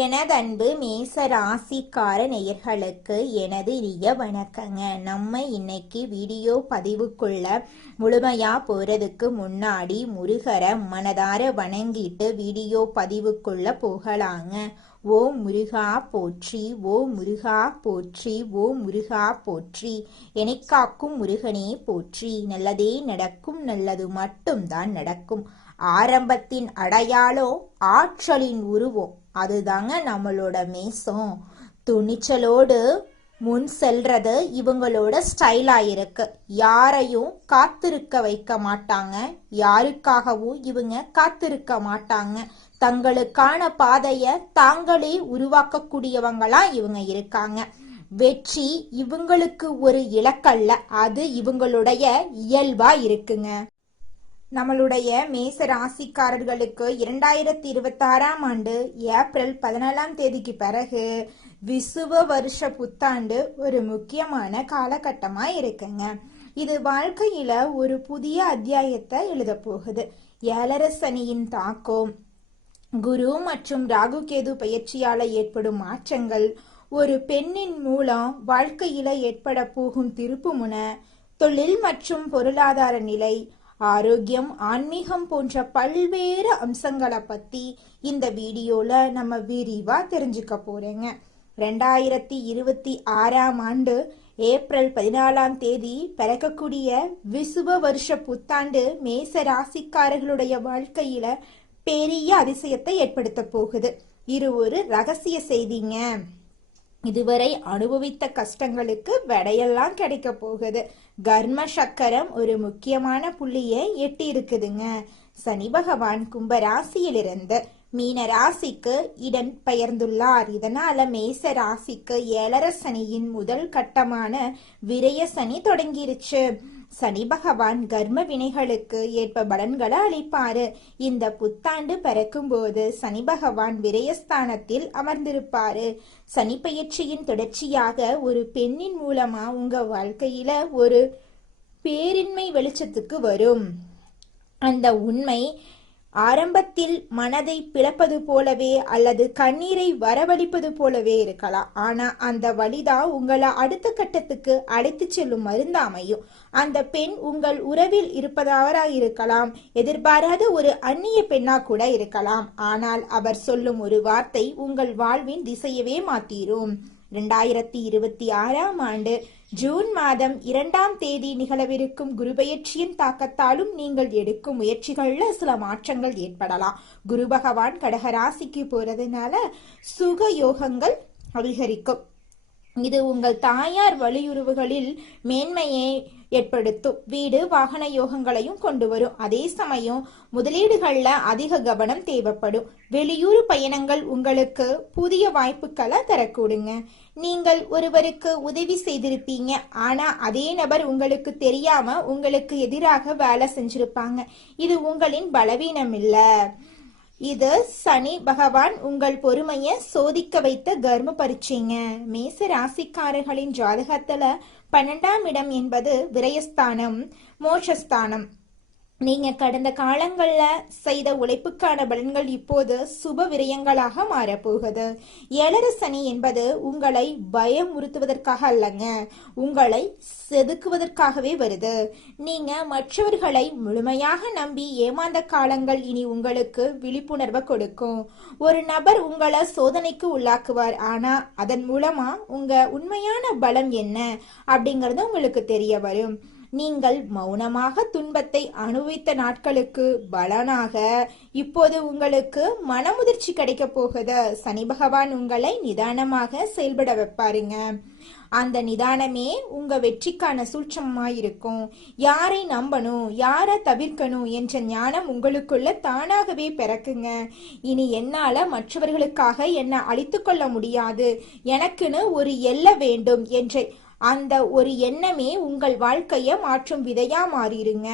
எனதன்பு மேச ராசிக்கார நேயர்களுக்கு எனது இனிய வணக்கங்க. நம்ம இன்னைக்கு வீடியோ பதிவுக்குள்ள முழுமையா போறதுக்கு முன்னாடி முருகரை மனதார வணங்கிட்டு வீடியோ பதிவுக்குள்ள போகலாங்க. ஓ முருகா போற்றி, ஓ முருகா போற்றி, ஓ முருகா போற்றி, எனைக்காக்கும் முருகனே போற்றி. நல்லதே நடக்கும், நல்லது மட்டும்தான் நடக்கும். ஆரம்பத்தின் அடையாளம் ஆற்றலின் உருவம், அதுதாங்க நம்மளோட மேசம். துணிச்சலோடு முன் செல்றது இவங்களோட ஸ்டைலா இருக்கு. யாரையும் காத்திருக்க வைக்க மாட்டாங்க, யாருக்காகவும் இவங்க காத்திருக்க மாட்டாங்க. தங்களுக்கான பாதைய தாங்களே உருவாக்கக்கூடியவங்களா இவங்க இருக்காங்க. வெற்றி இவங்களுக்கு ஒரு இலக்கல்ல, அது இவங்களுடைய இயல்பா இருக்குங்க. நம்மளுடைய மேச ராசிக்காரர்களுக்கு 2026ஆம் ஆண்டு ஏப்ரல் 14ஆம் தேதிக்கு பிறகு விசுவ வருஷ புத்தாண்டு ஒரு முக்கியமான காலகட்டமா இருக்குங்க. இது வாழ்க்கையில ஒரு புதிய அத்தியாயத்தை எழுத போகுது. ஏழரை சனியின் தாக்கம், குரு மற்றும் ராகு கேது பயிற்சியால ஏற்படும் மாற்றங்கள், ஒரு பெண்ணின் மூலம் வாழ்க்கையில ஏற்பட போகும் திருப்புமுனை, தொழில் மற்றும் பொருளாதார நிலை, ஆரோக்கியம், ஆன்மீகம் போன்ற பல்வேறு அம்சங்களை பத்தி இந்த வீடியோல நம்ம விரிவா தெரிஞ்சுக்க போறேங்க. 2026ஆம் ஆண்டு ஏப்ரல் 14ஆம் தேதி பிறக்கக்கூடிய விசுவ வருஷ புத்தாண்டு மேச ராசிக்காரர்களுடைய வாழ்க்கையில பெரிய அதிசயத்தை ஏற்படுத்த போகுது. இது ஒரு ரகசிய செய்திங்க. இதுவரை அனுபவித்த கஷ்டங்களுக்கு விடையெல்லாம் கிடைக்க போகுது. கர்ம சக்கரம் ஒரு முக்கியமான புள்ளியை எட்டி இருக்குதுங்க. சனி பகவான் கும்ப ராசியிலிருந்து மீன ராசிக்கு இடம் பெயர்ந்துள்ளார். இதனால மேச ராசிக்கு ஏழரை சனியின் முதல் கட்டமான விரய சனி தொடங்கிருச்சு. சனி பகவான் கர்ம வினைகளுக்கு ஏற்ப பலன்களை அளிப்பாரு. இந்த புத்தாண்டு பிறக்கும் போது சனி பகவான் விரயஸ்தானத்தில் அமர்ந்திருப்பாரு. சனி பயிற்சியின் தொடர்ச்சியாக ஒரு பெண்ணின் மூலமா உங்க வாழ்க்கையில ஒரு பேரின்மை வெளிச்சத்துக்கு வரும். அந்த உண்மை ஆரம்பத்தில் மனதை பிளப்பது போலவே அல்லது கண்ணீரை வரவழிப்பது போலவே இருக்கலாம். ஆனா அந்த வழிதான் உங்களை அடுத்த கட்டத்துக்கு அழைத்து செல்லும் மருந்து அமையும். அந்த பெண் உங்கள் உறவில் இருப்பதாக இருக்கலாம், எதிர்பாராத ஒரு அந்நிய பெண்ணா கூட இருக்கலாம். ஆனால் அவர் சொல்லும் ஒரு வார்த்தை உங்கள் வாழ்வின் திசையவே மாத்திரும். 2026ஆம் ஆண்டு ஜூன் மாதம் 2ஆம் தேதி நிகழவிருக்கும் குரு பயிற்சியின் தாக்கத்தாலும் நீங்கள் எடுக்கும் முயற்சிகள்ல சில மாற்றங்கள் ஏற்படலாம். குரு பகவான் கடகராசிக்கு போறதுனால சுக யோகங்கள் அதிகரிக்கும். இது உங்கள் தாயார் வலியுறவுகளில் மேன்மையை ஏற்படுத்தும். வீடு வாகன யோகங்களையும் கொண்டு வரும். அதே சமயம் முதலீடுகள்ல அதிக கவனம் தேவைப்படும். வெளியூர் பயணங்கள் உங்களுக்கு புதிய வாய்ப்புகளை தரக்கூடுங்க. நீங்கள் ஒருவருக்கு உதவி செய்திருப்பீங்க, ஆனா அதே நபர் உங்களுக்கு தெரியாம உங்களுக்கு எதிராக வேலை செஞ்சிருப்பாங்க. இது உங்களின் பலவீனம் இல்ல, இது சனி பகவான் உங்கள் பொறுமைய சோதிக்க வைத்த கர்ம பரீட்சைங்க. மேச ராசிக்காரர்களின் ஜாதகத்துல 12ஆம் இடம் என்பது விரயஸ்தானம், மோட்சஸ்தானம். நீங்க கடந்த காலங்கள்ல செய்த உழைப்புக்கான பலன்கள் இப்போது சுப விரயங்களாக மாறப்போகுது. ஏழரை சனி என்பது உங்களை பயமுறுத்துவதற்காக அல்லங்க, உங்களை செதுக்குவதற்காகவே வருது. நீங்க மற்றவர்களை முழுமையாக நம்பி ஏமாந்த காலங்கள் இனி உங்களுக்கு விழிப்புணர்வை கொடுக்கும். ஒரு நபர் உங்களை சோதனைக்கு உள்ளாக்குவார், ஆனா அதன் மூலமா உங்க உண்மையான பலம் என்ன அப்படிங்கறது உங்களுக்கு தெரிய வரும். நீங்கள் மௌனமாக துன்பத்தை அனுபவித்த நாட்களுக்கு பலனாக இப்போது உங்களுக்கு மனமுதிர்ச்சி கிடைக்க போகுது. சனி பகவான் உங்களை நிதானமாக செயல்பட வைப்பாருங்க. அந்த நிதானமே உங்க வெற்றிக்கான சூட்சமாயிருக்கும். யாரை நம்பணும், யாரை தவிர்க்கணும் என்ற ஞானம் உங்களுக்குள்ள தானாகவே பிறக்குங்க. இனி என்னால மற்றவர்களுக்காக என்ன அழித்து கொள்ள முடியாது, எனக்குன்னு ஒரு எல்லை வேண்டும் என்ற அந்த ஒரு எண்ணமே உங்கள் வாழ்க்கைய மாற்றும் விதையா மாறிடுங்க.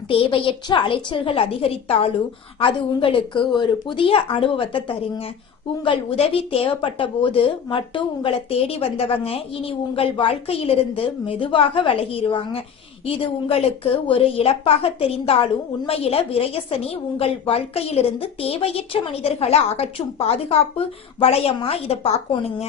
தேவையற்ற அலைச்சல்கள் அதிகரித்தாலும் அது உங்களுக்கு ஒரு புதிய அனுபவத்தை தருங்க. உங்கள் உதவி தேவைப்பட்ட போது மட்டும் உங்களை தேடி வந்தவங்க இனி உங்கள் வாழ்க்கையிலிருந்து மெதுவாக விலகிடுவாங்க. இது உங்களுக்கு ஒரு இழப்பாக தெரிந்தாலும் உண்மையில விரயசனி உங்கள் வாழ்க்கையிலிருந்து தேவையற்ற மனிதர்களை அகற்றும் பாதுகாப்பு வளையமா இதை பார்க்கணுங்க.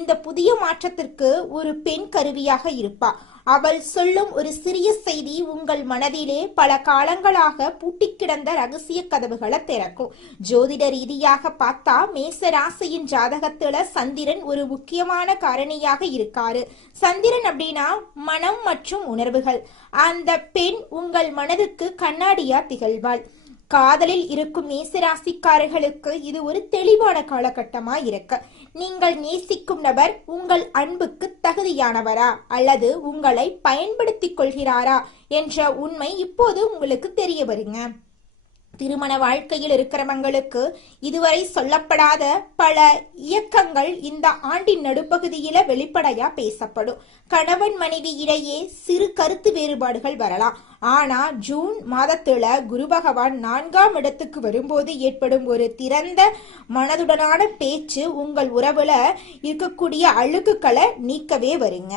இந்த புதிய மாற்றத்திற்கு ஒரு பெண் கருவியாக இருப்பா. அவள் சொல்லும் ஒரு சிறிய செய்தி உங்கள் மனதிலே பல காலங்களாக பூட்டி கிடந்த ரகசிய கதவுகளை திறக்கும். ஜோதிட ரீதியாக பார்த்தா மேச ராசியின் ஜாதகத்துல சந்திரன் ஒரு முக்கியமான காரணியாக இருக்காரு. சந்திரன் அப்படின்னா மனம் மற்றும் உணர்வுகள். அந்த பெண் உங்கள் மனதுக்கு கண்ணாடியா திகழ்வாள். காதலில் இருக்கும் மேசராசிக்காரர்களுக்கு இது ஒரு தெளிவான காலகட்டமா இருக்கு. நீங்கள் நேசிக்கும் நபர் உங்கள் அன்புக்கு தகுதியானவரா அல்லது உங்களை பயன்படுத்திக் கொள்கிறாரா என்ற உண்மை இப்போது உங்களுக்கு தெரிய வருங்க. திருமண வாழ்க்கையில் இருக்கிறவங்களுக்கு இதுவரை சொல்லப்படாத பல இயக்கங்கள் இந்த ஆண்டின் நடுப்பகுதியில வெளிப்படையா பேசப்படும். கணவன் மனைவி இடையே சிறு கருத்து வேறுபாடுகள் வரலாம். ஆனா ஜூன் மாதத்துல குரு பகவான் 4ஆம் இடத்துக்கு வரும்போது ஏற்படும் ஒரு திறந்த மனதுடனான பேச்சு உங்கள் உறவுல இருக்கக்கூடிய அழுக்குகளை நீக்கவே வருங்க.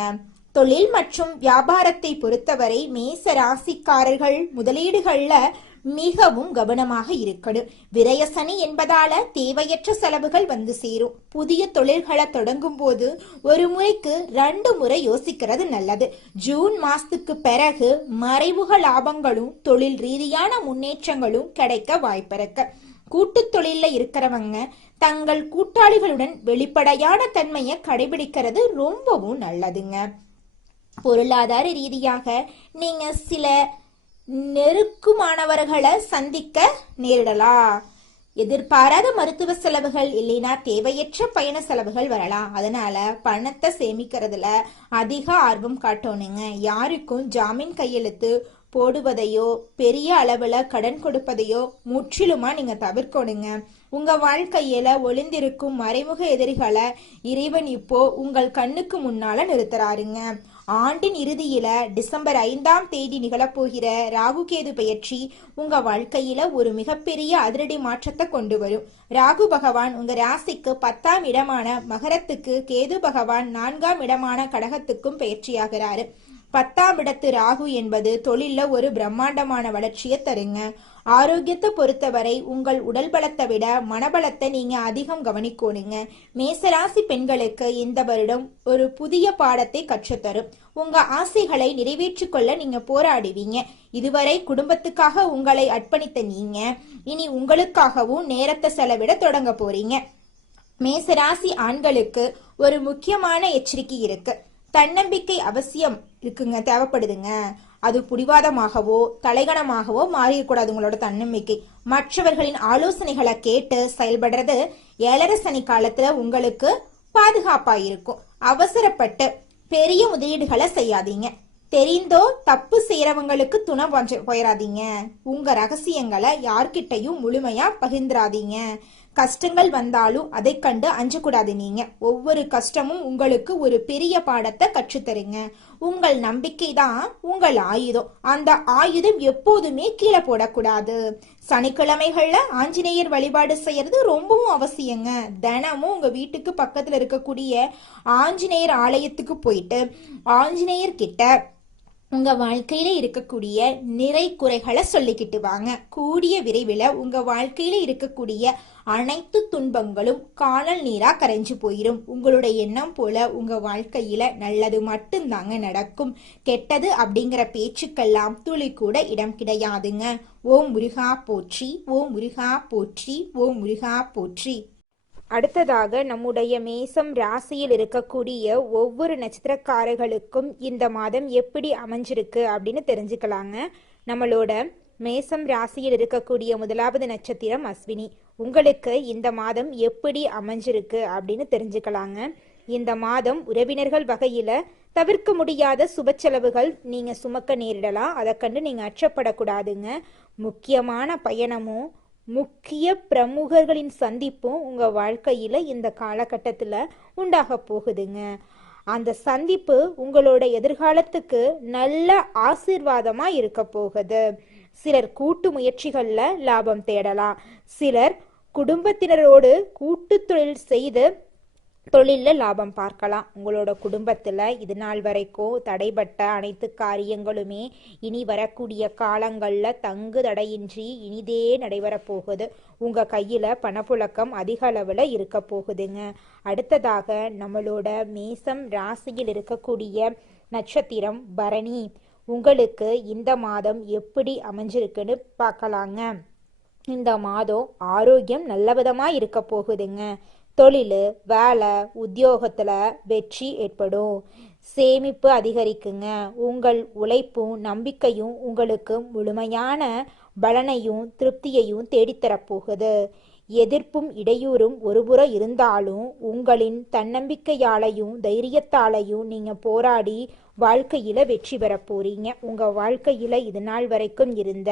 தொழில் மற்றும் வியாபாரத்தை பொறுத்தவரை மேச ராசிக்காரர்கள் முதலீடுகள்ல மிகவும் கவனமாக இருக்கணும். விரயசனி என்பதால தேவையற்ற செலவுகள் வந்து சேரும். புதிய தொழில்களை தொடங்கும் போது ஒரு முறைக்கு 2 முறை யோசிக்கிறது நல்லது. ஜூன் மாசத்துக்கு பிறகு மறைமுக லாபங்களும் தொழில் ரீதியான முன்னேற்றங்களும் கிடைக்க வாய்ப்பிருக்கு. கூட்டு தொழில இருக்கிறவங்க தங்கள் கூட்டாளிகளுடன் வெளிப்படையான தன்மையை கடைபிடிக்கிறது ரொம்பவும் நல்லதுங்க. பொருளாதார ரீதியாக நீங்க சில நெருக்கமானவர்களை சந்திக்க நேரிடலாம். எதிர்பாராத மருத்துவ செலவுகள் இல்லைன்னா தேவையற்ற பயண செலவுகள் வரலாம். அதனால பணத்தை சேமிக்கிறதுல அதிக ஆர்வம் காட்டணுங்க. யாருக்கும் ஜாமீன் கையெழுத்து போடுவதையோ பெரிய அளவுல கடன் கொடுப்பதையோ முற்றிலுமா நீங்க தவிர்க்கணுங்க. உங்க வாழ்க்கையில ஒளிந்திருக்கும் மறைமுக எதிரிகளை இறைவன் இப்போ உங்கள் கண்ணுக்கு முன்னால நிறுத்துறாருங்க. ஆண்டின் இறுதியில டிசம்பர் 5ஆம் தேதி நிகழப்போகிற ராகு கேது பெயர்ச்சி உங்க வாழ்க்கையில ஒரு மிகப்பெரிய அதிரடி மாற்றத்தை கொண்டு வரும். ராகு பகவான் உங்க ராசிக்கு 10ஆம் இடமான மகரத்துக்கு, கேது பகவான் 4ஆம் இடமான கடகத்துக்கும் பெயர்ச்சியாகிறாரு. 10ஆம் இடத்து ராகு என்பது தொழில ஒரு பிரம்மாண்டமான வளர்ச்சியை தருங்க. ஆரோக்கியத்தை பொறுத்தவரை உங்கள் உடல் பலத்தை விட மனபலத்தை நீங்க அதிகம் கவனிக்கணுங்க. மேசராசி பெண்களுக்கு இந்த வருடம் ஒரு புதிய பாடத்தை கற்றுத்தரும். உங்க ஆசைகளை நிறைவேற்றிக் கொள்ள நீங்க போராடுவீங்க. இதுவரை குடும்பத்துக்காக உங்களை அர்ப்பணித்த நீங்க இனி உங்களுக்காகவும் நேரத்தை செலவிட தொடங்க போறீங்க. மேசராசி ஆண்களுக்கு ஒரு முக்கியமான எச்சரிக்கை இருக்கு. தன்னம்பிக்கை அவசியம் இருக்குங்க, தேவைப்படுதுங்க. அது புடிவாதமாகவோ தலைகணமாகவோ மாறிடக்கூடாது. உங்களோட தன்னம்பிக்கை மற்றவர்களின் ஆலோசனைகளை கேட்டு செயல்படுறது 7.5 சனி காலத்துல உங்களுக்கு பாதுகாப்பா இருக்கும். அவசரப்பட்டு பெரிய முதலீடுகளை செய்யாதீங்க. தெரிந்தோ தப்பு செய்யறவங்களுக்கு துணை போயிடாதீங்க. உங்க ரகசியங்களை யார்கிட்டையும் முழுமையா பகிர்ந்துராதீங்க. கஷ்டங்கள் வந்தாலும் அதை கண்டு அஞ்சக்கூடாது. நீங்க ஒவ்வொரு கஷ்டமும் உங்களுக்கு ஒரு பெரிய பாடத்தை கற்றுத்தருங்க. உங்கள் நம்பிக்கை தான் உங்கள் ஆயுதம். அந்த ஆயுதம் எப்போதுமே கீழே போடக்கூடாது. சனிக்கிழமைகள்ல ஆஞ்சநேயர் வழிபாடு செய்யறது ரொம்பவும் அவசியங்க. தினமும் உங்க வீட்டுக்கு பக்கத்துல இருக்கக்கூடிய ஆஞ்சநேயர் ஆலயத்துக்கு போயிட்டு ஆஞ்சநேயர் கிட்ட உங்க வாழ்க்கையில இருக்கக்கூடிய நிறை குறைகளை சொல்லிக்கிட்டு வாங்க. கூடிய விரைவில் உங்க வாழ்க்கையில இருக்கக்கூடிய அனைத்து துன்பங்களும் காணல் நீரா கரைஞ்சு போயிரும். உங்களுடைய எண்ணம் போல உங்க வாழ்க்கையில நல்லது மட்டும்தாங்க நடக்கும். கெட்டது அப்படிங்கிற பேச்சுக்கெல்லாம் துளி கூட இடம் கிடையாதுங்க. ஓம் முருகா போற்றி, ஓம் முருகா போற்றி, ஓம் முருகா போற்றி. அடுத்ததாக நம்முடைய மேசம் ராசியில் இருக்கக்கூடிய ஒவ்வொரு நட்சத்திரக்காரர்களுக்கும் இந்த மாதம் எப்படி அமைஞ்சிருக்கு அப்படின்னு தெரிஞ்சுக்கலாங்க. நம்மளோட மேசம் ராசியில் இருக்கக்கூடிய முதலாவது நட்சத்திரம் அஸ்வினி. உங்களுக்கு இந்த மாதம் எப்படி அமைஞ்சிருக்கு அப்படின்னு தெரிஞ்சுக்கலாங்க. இந்த மாதம் உறவினர்கள் வகையில தவிர்க்க முடியாத சுப செலவுகள் நீங்க சுமக்க நேரிடலாம். அதை கண்டு நீங்க அச்சப்படக்கூடாதுங்க. முக்கியமான பயணமும் முக்கிய பிரமுகர்களின் சந்திப்பும் உங்க வாழ்க்கையில இந்த காலகட்டத்துல உண்டாக போகுதுங்க. அந்த சந்திப்பு உங்களோட எதிர்காலத்துக்கு நல்ல ஆசீர்வாதமா இருக்க போகுது. சிலர் கூட்டு முயற்சிகள்ல லாபம் தேடலாம். சிலர் குடும்பத்தினரோடு கூட்டு தொழில் செய்து தொழிலில் லாபம் பார்க்கலாம். உங்களோட குடும்பத்தில் இது நாள் வரைக்கும் தடைபட்ட அனைத்து காரியங்களுமே இனி வரக்கூடிய காலங்களில் தங்கு தடையின்றி இனிதே நடைபெறப் போகுது. உங்கள் கையில் பணப்புழக்கம் அதிக அளவில் இருக்க போகுதுங்க. அடுத்ததாக நம்மளோட மேசம் ராசியில் இருக்கக்கூடிய நட்சத்திரம் பரணி. உங்களுக்கு இந்த மாதம் எப்படி அமைஞ்சிருக்குன்னு பார்க்கலாங்க. இந்த மாதம் ஆரோக்கியம் நல்ல விதமாக இருக்க போகுதுங்க. தொழில், வேலை, உத்தியோகத்தில் வெற்றி ஏற்படும். சேமிப்பு அதிகரிக்குங்க. உங்கள் உழைப்பும் நம்பிக்கையும் உங்களுக்கு முழுமையான பலனையும் திருப்தியையும் தேடித்தரப்போகுது. எதிர்ப்பும் இடையூறும் ஒருபுறம் இருந்தாலும் உங்களின் தன்னம்பிக்கையாலையும் தைரியத்தாலையும் நீங்கள் போராடி வாழ்க்கையில் வெற்றி பெற போறீங்க. உங்கள் வாழ்க்கையில் இது நாள் வரைக்கும் இருந்த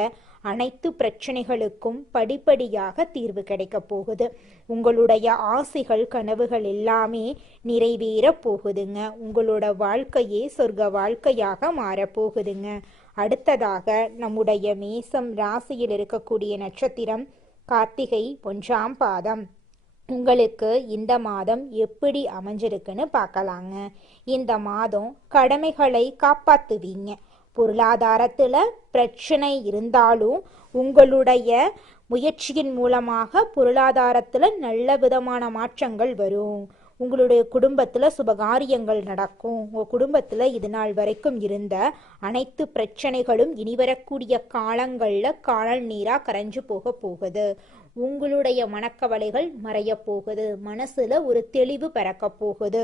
அனைத்து பிரச்சனைகளுக்கும் படிப்படியாக தீர்வு கிடைக்க போகுது. உங்களுடைய ஆசைகள் கனவுகள் எல்லாமே நிறைவேற போகுதுங்க. உங்களோட வாழ்க்கையே சொர்க்க வாழ்க்கையாக மாறப்போகுதுங்க. அடுத்ததாக நம்முடைய மேசம் ராசியில் இருக்கக்கூடிய நட்சத்திரம் கார்த்திகை 1ஆம் பாதம். உங்களுக்கு இந்த மாதம் எப்படி அமைஞ்சிருக்குன்னு பார்க்கலாங்க. இந்த மாதம் கடமைகளை காப்பாற்றுவீங்க. பொருளாதாரத்தில் பிரச்சனை இருந்தாலும் உங்களுடைய முயற்சியின் மூலமாக பொருளாதாரத்தில் நல்ல விதமான மாற்றங்கள் வரும். உங்களுடைய குடும்பத்தில் சுபகாரியங்கள் நடக்கும். உங்கள் குடும்பத்தில் இது நாள் வரைக்கும் இருந்த அனைத்து பிரச்சனைகளும் இனி வரக்கூடிய காலங்களில் காணல் நீராக கரைஞ்சு போகுது. உங்களுடைய மனக்கவலைகள் மறைய போகுது. மனசுல ஒரு தெளிவு பிறக்க போகுது.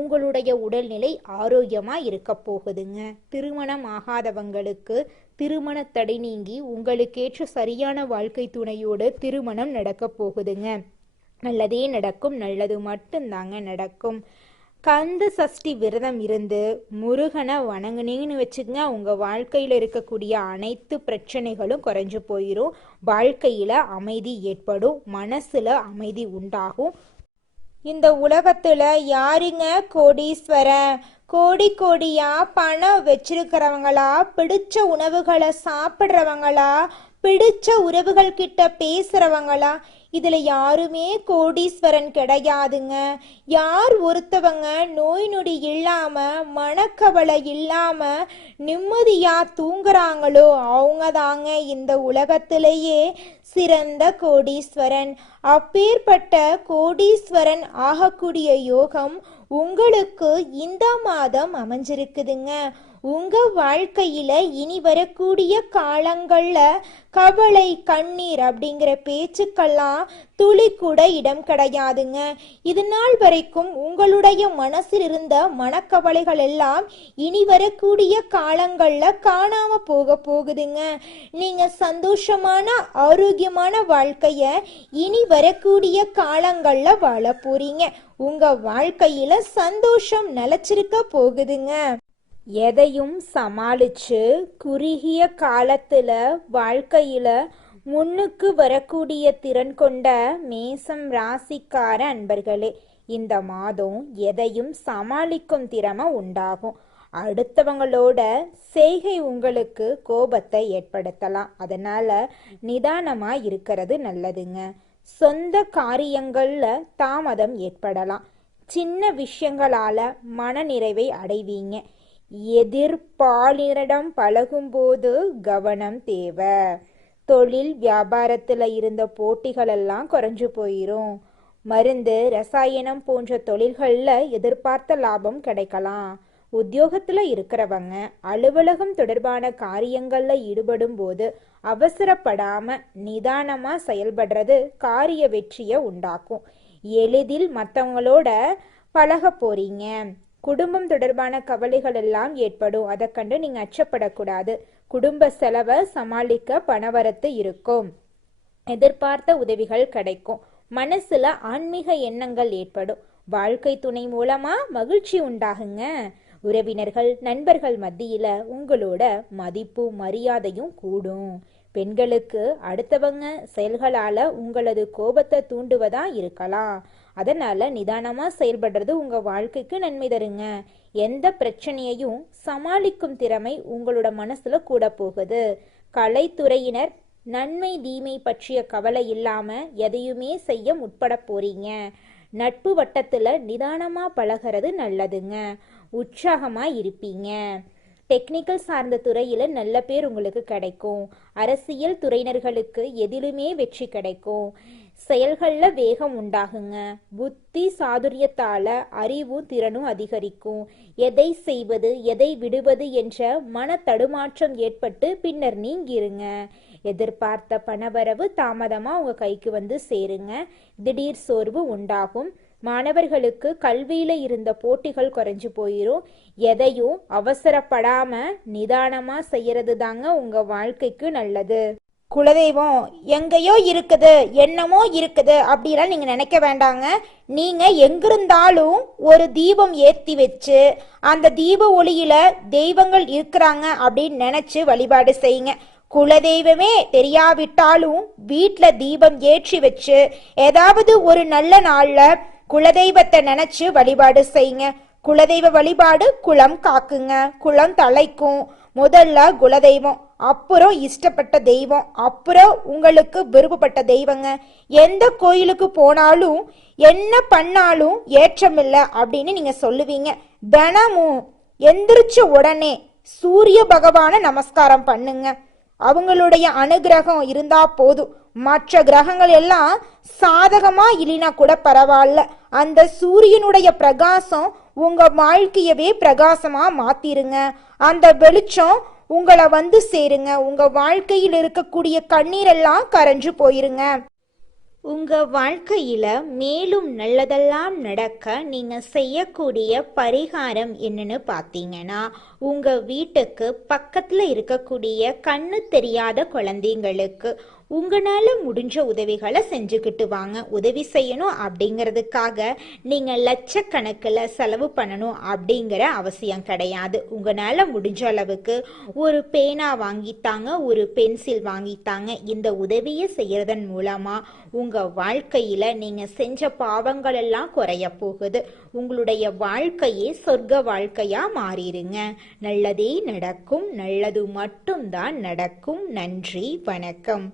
உங்களுடைய உடல்நிலை ஆரோக்கியமாக இருக்க போகுதுங்க. திருமணம் ஆகாதவங்களுக்கு திருமண தடை நீங்கி உங்களுக்கேற்ற சரியான வாழ்க்கை துணையோடு திருமணம் நடக்க போகுதுங்க. நல்லதே நடக்கும். நல்லது மட்டும்தாங்க நடக்கும். கந்த சஷ்டி விரதம் இருந்து முருகனை வணங்குனீங்கன்னு வச்சுக்கங்க, உங்கள் வாழ்க்கையில் இருக்கக்கூடிய அனைத்து பிரச்சனைகளும் குறைஞ்சு போயிடும். வாழ்க்கையில் அமைதி ஏற்படும். மனசில் அமைதி உண்டாகும். இந்த உலகத்தில் யாருங்க கோடீஸ்வரன்? கோடி கோடியா பணம் வச்சிருக்கிறவங்களா, பிடிச்ச உணவுகளை சாப்பிட்றவங்களா, பிடிச்ச உறவுகள் கிட்ட பேசுறவங்களா? இதுல யாருமே கோடீஸ்வரன் கிடையாதுங்க. யார் ஒருத்தவங்க நோய் நொடி இல்லாம மனக்கவலை இல்லாம நிம்மதியா தூங்குறாங்களோ அவங்க தாங்க இந்த உலகத்திலேயே சிறந்த கோடீஸ்வரன். அப்பேற்பட்ட கோடீஸ்வரன் ஆகக்கூடிய யோகம் உங்களுக்கு இந்த மாதம் அமைஞ்சிருக்குதுங்க. உங்க வாழ்க்கையில இனி வரக்கூடிய காலங்கள்ல கவலை கண்ணீர் அப்படிங்கிற பேச்சுக்கெல்லாம் துளி கூட இடம் கிடையாதுங்க. இது நாள் வரைக்கும் உங்களுடைய மனசில் இருந்த மனக்கவலைகள் எல்லாம் இனி வரக்கூடிய காலங்கள்ல காணாம போகுதுங்க. நீங்க சந்தோஷமான ஆரோக்கியமான வாழ்க்கைய இனி வரக்கூடிய காலங்கள்ல வாழ போறீங்க. உங்க வாழ்க்கையில சந்தோஷம் நிலைச்சிருக்க போகுதுங்க. எதையும் சமாளிச்சு குறுகிய காலத்துல வாழ்க்கையில முன்னுக்கு வரக்கூடிய திறன் கொண்ட மேசம் ராசிக்கார அன்பர்களே, இந்த மாதம் எதையும் சமாளிக்கும் திறமை உண்டாகும். அடுத்தவங்களோட செய்கை உங்களுக்கு கோபத்தை ஏற்படுத்தலாம். அதனால நிதானமா இருக்கிறது நல்லதுங்க. சொந்த காரியங்கள்ல தாமதம் ஏற்படலாம். சின்ன விஷயங்களால மனநிறைவை அடைவீங்க. எதிர்பாலினரிடம் பழகும்போது கவனம் தேவை. தொழில் வியாபாரத்தில் இருந்த போட்டிகள் எல்லாம் குறைஞ்சு போயிடும். மருந்து, ரசாயனம் போன்ற தொழில்களில் எதிர்பார்த்த லாபம் கிடைக்கலாம். உத்தியோகத்தில் இருக்கிறவங்க அலுவலகம் தொடர்பான காரியங்களில் ஈடுபடும் போது அவசரப்படாம நிதானமா செயல்படுறது காரிய வெற்றியை உண்டாக்கும். எளிதில் மற்றவங்களோட பழக போறீங்க. குடும்பம் தொடர்பான கவலைகள் எல்லாம் ஏற்படும். அதை கண்டு நீங்க அச்சப்படக்கூடாது. குடும்ப செலவை சமாளிக்க பணவரத்து இருக்கும். எதிர்பார்த்த உதவிகள் கிடைக்கும். மனசுல ஆன்மீக எண்ணங்கள் ஏற்படும். வாழ்க்கை துணை மூலமா மகிழ்ச்சி உண்டாகுங்க. உறவினர்கள் நண்பர்கள் மத்தியில உங்களோட மதிப்பு மரியாதையும் கூடும். பெண்களுக்கு அடுத்தவங்க செயல்களால உங்களது கோபத்தை தூண்டுவதா இருக்கலாம். அதனால நிதானமா செயல்படுறது உங்க வாழ்க்கைக்கு நன்மை தருங்க. எந்த பிரச்சனையையும் சமாளிக்கும் திறமை உங்களோட மனசுல கூட போகுது. கலைத்துறையினர் நன்மை தீமை பற்றிய கவலை இல்லாம எதையுமே செய்ய முற்பட போறீங்க. நட்பு வட்டத்துல நிதானமா பழகிறது நல்லதுங்க. உற்சாகமா இருப்பீங்க. டெக்னிக்கல் சார்ந்த துறையில நல்ல பேர் உங்களுக்கு கிடைக்கும். அரசியல் துறையினர்களுக்கு எதிலுமே வெற்றி கிடைக்கும். செயல்கள்ல வேகம் உண்டாகுங்க. புத்தி சாதுரியத்தால அறிவும் திறனும் அதிகரிக்கும். எதை செய்வது எதை விடுவது என்ற மன தடுமாற்றம் ஏற்பட்டு பின்னர் நீங்கிருங்க. எதிர்பார்த்த பணவரவு தாமதமா உங்க கைக்கு வந்து சேருங்க. திடீர் சோர்வு உண்டாகும். மாணவர்களுக்கு கல்வியில இருந்த போட்டிகள் குறைஞ்சு போயிரும். எதையும் அவசரப்படாம நிதானமா செய்யறது தாங்க உங்க வாழ்க்கைக்கு நல்லது. குலதெய்வம் எங்கேயோ இருக்குது, என்னமோ இருக்குது அப்படிலாம் நீங்க நினைக்க வேண்டாங்க. நீங்க எங்கிருந்தாலும் ஒரு தீபம் ஏத்தி வச்சு அந்த தீப ஒளியில தெய்வங்கள் இருக்கிறாங்க அப்படின்னு நினைச்சு வழிபாடு செய்யுங்க. குலதெய்வமே தெரியாவிட்டாலும் வீட்டுல தீபம் ஏற்றி வச்சு ஏதாவது ஒரு நல்ல நாள்ல குலதெய்வத்தை நினைச்சு வழிபாடு செய்யுங்க. குலதெய்வ வழிபாடு குலம் காக்குங்க, குலம் தலைக்கும். முதல்ல குலதெய்வம், அப்புறம் இஷ்டப்பட்ட தெய்வம், அப்புறம் உங்களுக்கு விருப்பப்பட்ட தெய்வங்க. எந்த கோயிலுக்கு போனாலும் என்ன பண்ணாலும் ஏற்றமில்லை அப்படின்னு நீங்க சொல்லுவீங்க. தினமும் எந்திரிச்ச உடனே சூரிய பகவான நமஸ்காரம் பண்ணுங்க. அவங்களுடைய அனுகிரகம் இருந்தா போதும். மற்ற கிரகங்கள் எல்லாம் சாதகமா இல்லைனா கூட பரவாயில்ல, அந்த சூரியனுடைய பிரகாசம் உங்க வாழ்க்கையவே பிரகாசமா மாத்திருங்க. அந்த வெளிச்சம் உங்களை வந்து சேருங்க. உங்க வாழ்க்கையில் இருக்கக்கூடிய கண்ணீரெல்லாம் கரைஞ்சு போயிருங்க. உங்க வாழ்க்கையில மேலும் நல்லதெல்லாம் நடக்க நீங்க செய்யக்கூடிய பரிகாரம் என்னன்னு பார்த்தீங்கன்னா, உங்க வீட்டுக்கு பக்கத்துல இருக்கக்கூடிய கண்ணு தெரியாத குழந்தைங்களுக்கு உங்களால முடிஞ்ச உதவிகளை செஞ்சுக்கிட்டு வாங்க. உதவி செய்யணும் அப்படிங்கிறதுக்காக நீங்க லட்சக்கணக்கில் செலவு பண்ணணும் அப்படிங்கிற அவசியம் கிடையாது. உங்களால முடிஞ்ச அளவுக்கு ஒரு பேனா வாங்கித்தாங்க, ஒரு பென்சில் வாங்கித்தாங்க. இந்த உதவியை செய்யறதன் மூலமா உங்க வாழ்க்கையில நீங்க செஞ்ச பாவங்கள் எல்லாம் குறைய போகுது. உங்களுடைய வாழ்க்கையே சொர்க்க வாழ்க்கையா மாறிடுங்க. நல்லதே நடக்கும். நல்லது மட்டும்தான் நடக்கும். நன்றி, வணக்கம்.